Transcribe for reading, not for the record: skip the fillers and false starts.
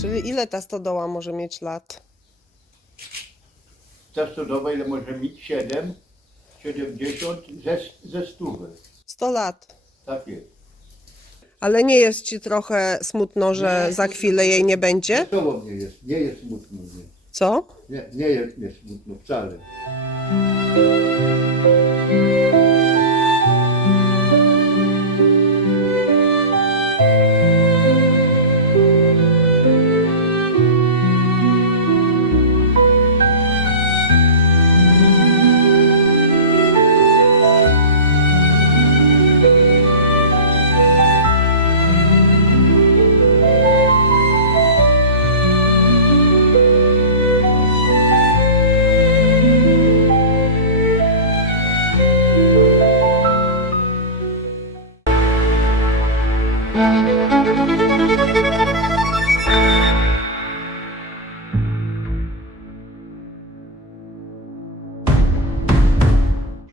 Czyli ile ta stodoła może mieć lat? Ta stodowa ile może mieć? 7, 70, ze 100. 100 lat. Tak jest. Ale nie jest ci trochę smutno, że za chwilę jej nie będzie? Wesoło mnie jest, nie jest smutno mnie. Co? Nie jest mnie smutno wcale.